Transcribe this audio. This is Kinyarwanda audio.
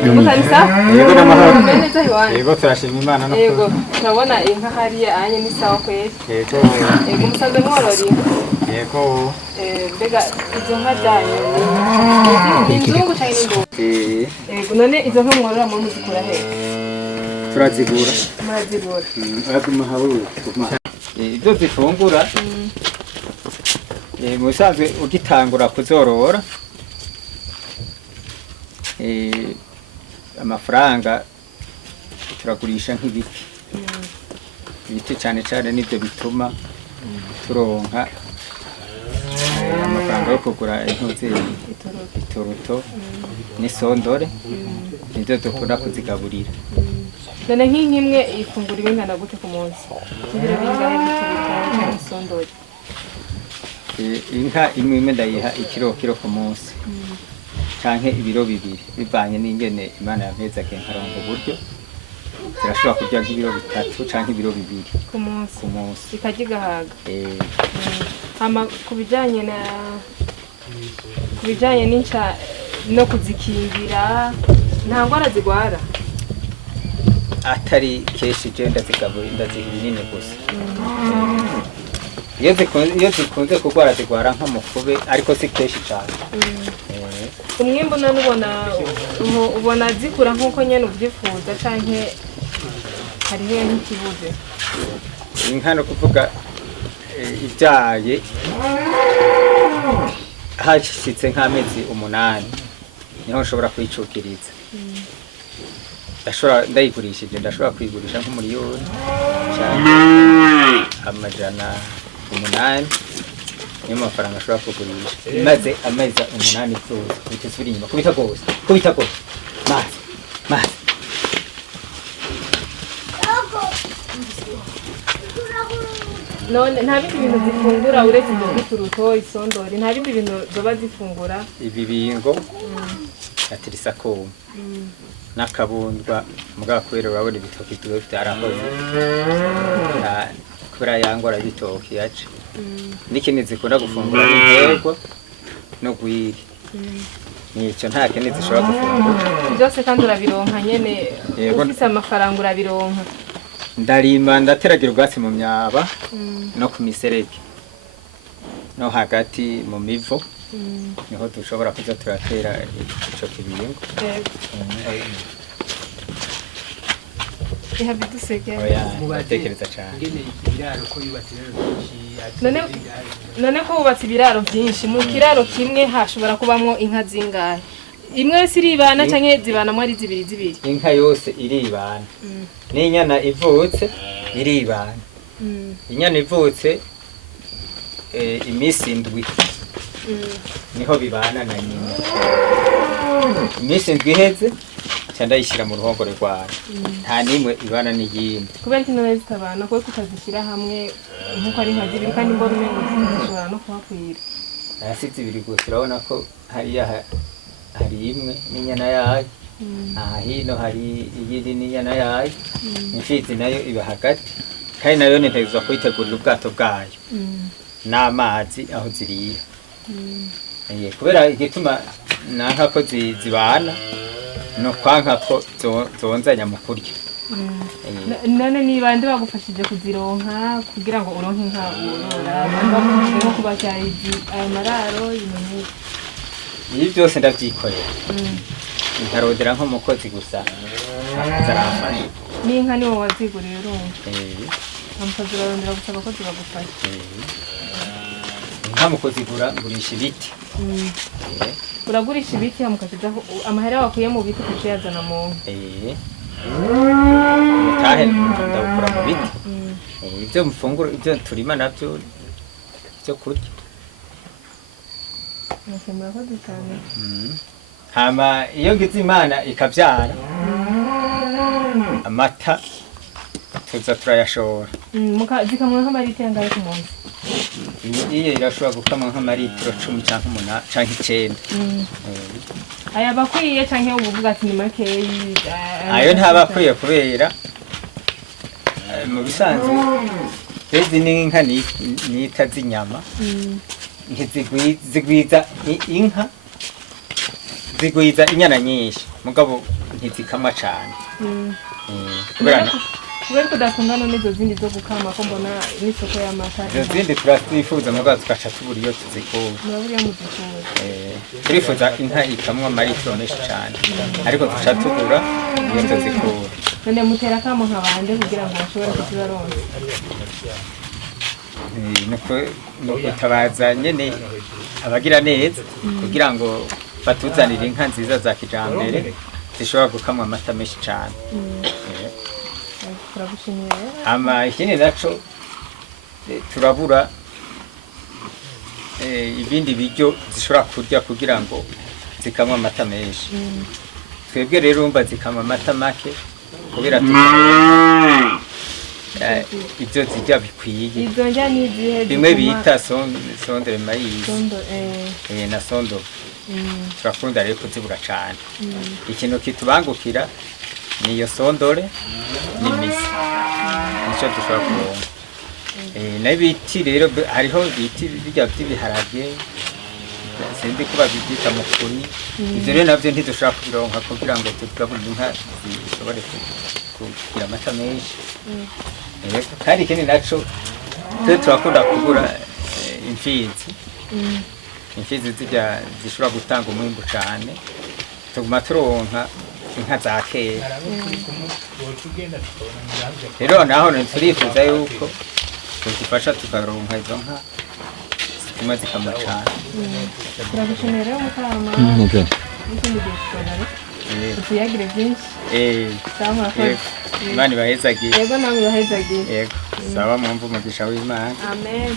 Mukanisa? Yego n'amahoro. Neza hiwanyu. Yego turashima Imana no Yego, turabona inka hariya anye ni sawa kweli. Yego. Yego musanze mworori. Yego. Mbega izo nka zanyu ni inzungu cyangwa n'indobo? Yego, none izo nka mworora muri muzikura he? Turazigura. Murazigura. Aguma hawe. Ibyo zifungura. Musanzwe ugitangura kuzorora. Amafaranga turagurisha nk'ibiti. Ibiti cyane cyane nibyo bituma turonka amafaranga yo kugura intuzi itoroto n'isondore nibyo dukunda kuzigaburira. None nk'imwe ifungura ibingana gute ku munsi? Ibiro bingahe bitubika n'isondore? Inka imwe ndayiha ikiro ku munsi. Canke ibiro bibiri bivanye n'ingene Imana yampezake nkaronka uburyo zirashobora kurya nk'ibiro bitatu canke ibiro bibiri ku munsi ikarya igahaga. Hama kubijanye n'inca no kuzikingira nta ngwara zigwara? Atari kenshi je ndazigaburira ndaziha ibinini gusa. Iyo zikunze kurwara zigwara nk'amukube ariko si kenshi cane. Umwimbu none ubona zikura nk'uko nyene uvyifuza canke hariho nk'ikibuze? Inka no kuvuga ivyaye hashitse nk'amezi 8 niho nshobora kwicukiriza. Ndayigurishije ndashobora kwigurisha nk'umuriyoni canke amajana 8 niyo mafaranga ashobora kugurisha maze amezi 8 zose bitisubira inyuma kubita gose mazi none nta bindi bintu zifungura uretse ibituruto isondori nta bindi bintu zoba zifungura? Ibibingo atirisakoma n'akabundwa mugabo kubera urabona ibitoki tuwe byarahoze kubera yangora ibitoki yaje. N'ikindi zikunda gufungura n'interwa no gwiri. Nico nta kindi zishobora gufungura. Byose kandi urabironka nyene ufise amafaranga urabironka? Ndarima ndateragira ubwatsi mu myaba no ku miserege no hagati mu mivo niho dushobora kuza turatera ico kibingo. Mubatekereza cyane none ko wubatse ibiraro byinshi mu kiraro kimwe hashobora kubamwo inka zingahe? Imwe yose iribana canke zibanamwo ari zibiri? Inka yose iribana. N'inyana ivutse iribana. Inyana ivutse imisi 7 niho bibana na nyina. Imisi 7 iheze ndayishira mu ruhongore rwayo. Nta nimwe ibana n'iyindi. Kubera kino zitabana ko tutazishira hamwe nkuko ari nka zibiri kandi mbona umengo zishobora no kuhakwira. Hasi zibiri gusa urabona ko hari imwe n'inyana yayo. Hino hari iyindi n'inyana yayo. Imfizi nayo iba hagati. Kandi nayo ntegezwa kwitegurira ubwato bwayo. N'amazi aho zirira. Kubera igituma nanka ko zibana no kwanka ko zonzanya mu kurya. None ni bande bagufashije kuzironka kugira ngo uronke inka urora? Bagufashije nko kubacyariza ayo mararo imenye? Ibi byose ndavyikorera. Nkarodera nk'umukozi gusa azarafasha. N'inka niwo waziguriye urumva? Amukozi barondera gusa abakozi bagufasha? Inka mu kuzigura ngurisha ibiti. Uragurisha ibiti hamukasizaho amahera wakuye mu biti kuciyazana mu nka? Mutahe ndawukura mu biti. Ibyo mfungura ibyo turima nabyo byo kurya. Murakoze cyane. Hama iyo ngize Imana ikabyara amata tuza turayashora. Zikamwa nk'amaritiro angahe ku munsi? Iyo irashobora gukamwa nk'amaritiro 10 canke 9. Aya bakwiye canke uvuga ati ni makeyi? Ayo ntabakwiye kubera mu bisanzwe zezi n'inka nita z'inyama. Zigwiza inka zigwiza inyana nyinshi mugabo ntizikamwa cane kubera tudakundana n'izo zindi zo gukama ko mbona n'isoko y'amata izo zindi turatwifuza mugabo tugaca tubura iyo tuzikura muraburiya muzikura turifuza inka ikamwa amaritiro menshi cane ariko tuca tubura iyo tuzikura none mutera akamo nk'abande kugira ngo bashobore kuzibaronsa nuko tabaza nyene abagira neza kugira ngo batuzanire inka nziza za kijambere zishobora gukamwa amata menshi cane ama ikindi naco turabura ibindi biryo zishobora kurya kugira ngo zikamwa amata menshi twebwe rero umva zikamwa amata make kubera ibyo zirya bikwiye izo njya n'izihe bimwe bita sondre maïs na sondo turakunda rero kuzibura cane ikintu kitubangukira niyo sondore n'imizi nico dushobora kuronka n'ibiti rero hariho ibiti birya by'ibiharage sindi kuba bibyita mukuni ivyo rero navyo ntidushobora kubironka kugira ngo tugaburire inka zishobore kugira amata menshi kandi ikindi naco twe turakunda kubura imfizi zirya zishobora gutanga umwimbu cane tuguma turonka inka za kera rero naho turifuza yuko tuzifasha tukaronka izo nka zituma zikamwa cane turagushimira rero mutama n'ikindi gihe tukabare utuyagire byinshi sawa murakoze Imana ibahezagiye yego namwe ibahezagiye yego sawa mwumva umugisha w'Imana amen